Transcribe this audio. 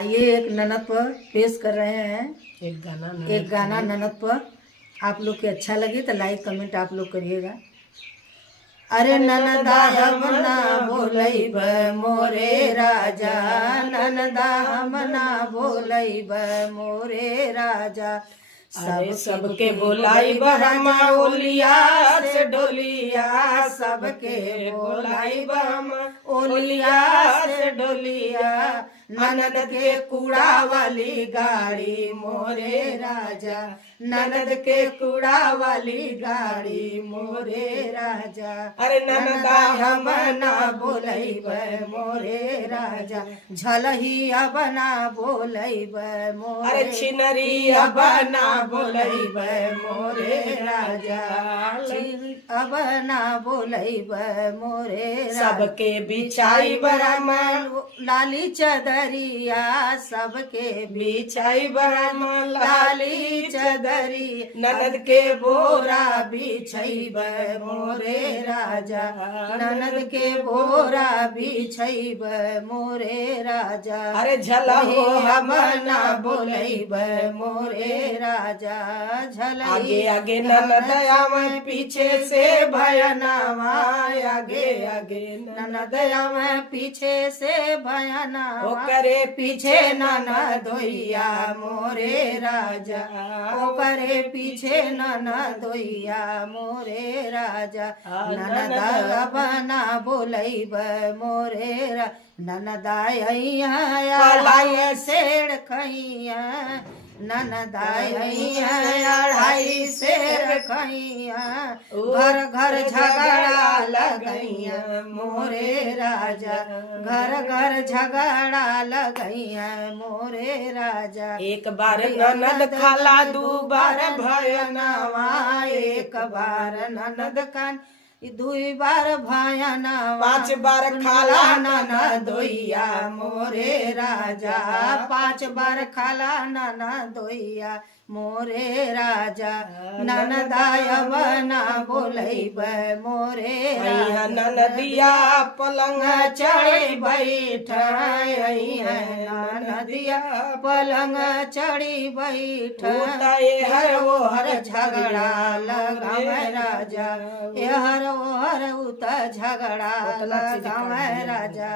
ये एक ननद पर पेश कर रहे हैं एक गाना ननद पर। आप लोग के अच्छा लगे तो लाइक कमेंट आप लोग करिएगा। अरे ननदा हमना बोलैब मोरे राजा, ननदा हमना बोलैब मोरे राजा। सबके बोलाइब हम ओलिया से डोलिया, सबके बोलाइब हम ओलिया से डोलिया। ननद के कूड़ा वाली गाड़ी मोरे राजा, ननद के कूड़ा वाली गाड़ी मोरे राजा। अरे ननदा हम ना बोलैब मोरे राजा, झलही अब ना बोलैब मोरे। अरे छिनरी अब ना बोलैब मोरे राजा, अब ना बोलैब मोरे राजा। सबके बिछाई बरम लाली चदरिया, सबके बिछाई बरम लाली चदरी। ननद के बोरा बिछैब मोरे राजा, ननद के बोरा बिछैब मोरे राजा। अरे झलहो हम ना बोलैब मोरे राजा, झलही आगे आगे ननदया में पीछे से भयनावा, आगे आगे ननदया में पीछे से भयनावा। ओकरे पीछे ननदोइया मोरे राजा, ओकरे पीछे ननदोइया मोरे राजा। ननदा अब ना बोलैब मोरे राजा, ननदाइया अढ़ाई सेड़ खैया, ननदाइया अढ़ाई सेड़ खैया। घर घर झगड़ा लगैया मोरे राजा, घर घर झगड़ा लगैया मोरे राजा। एक बार ननद खाला दू बार भयनवा, एक बार ननद खान दुई बार भयनवा। 5 बार खाला ननदोइया मोरे राजा, 5 बार खाला ननदोइया मोरे राजा। ननदायब ना बोलैब मोरे राजा, ननदिया पलंग चढ़ी बैठ, ननदिया पलंग चढ़ी बैठ। हर वो हर झगड़ा लगाव राजा, हर वो हर उत झगड़ा लगाव राजा।